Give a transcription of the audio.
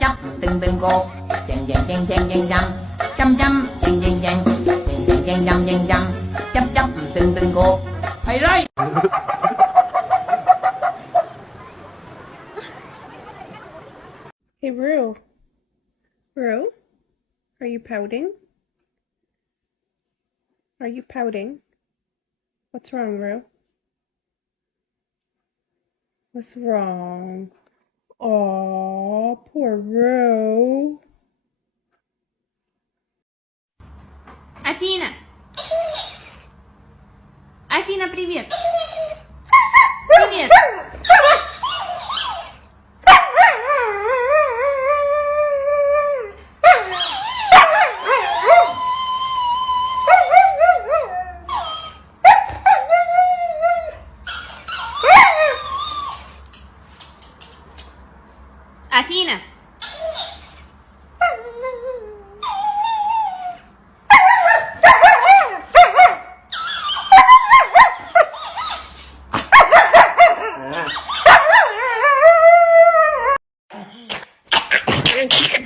chấp từng từng cột, chằng chằng chằng chằng chằng chằng, chăm chăm chằng chằng chằng, chằng chằng chằng chằng chằng, chấp chấp từng từng cột. Thầy đây. Hey, Rue. Rue? Are you pouting? Are you pouting? What's wrong, Rue? What's wrong? Aw, poor Rue. Афина! Афина, привет! Привет! Афина! Thank you.